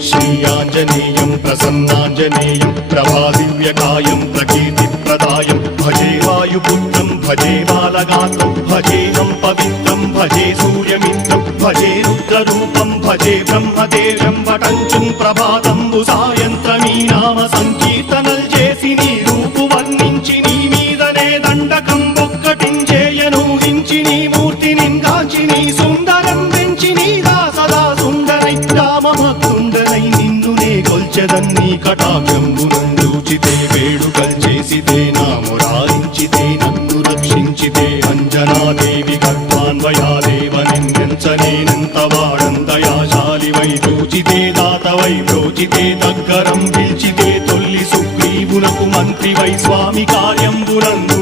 श्रीयाञ्जनेयं प्रसन्नाञ्जनेयं प्रभादिव्यकायं प्रकीर्तिप्रदायं भजे वायुपुत्रं भजे बालगात्रं भजेऽहं पवित्रं भजे सूर्यमित्रं भजे रुद्ररूपं भजे ब्रह्मदेवं वटञ्चुं प्रभाతంబు సాయంత్రమీ నామ సంకీర్తనల్ చేసి నీ రూపు వర్ణించి నీ మీదనే దండకం ఒక్కటించేయను హించి నీ మూర్తిని గాంచి నీ సుందరం పెంచి నీ దాసదా సుందరై రామభక్తుండనై నిన్నునే కొల్చెదన్ని కటాక్షంబునందూచితే వేడుకల్ చేసితే నా మురారించితే నన్ను రక్షించితే అంజనాదేవి గర్భాన్వయాదేవనెంచనేనంత వాడంతయాశాలివై చూచితే దాతవై బ్రోచితే దగ్గరం పిలిచితే తొల్లి సుగ్రీవునకు మంత్రివై స్వామి కార్యంబునందు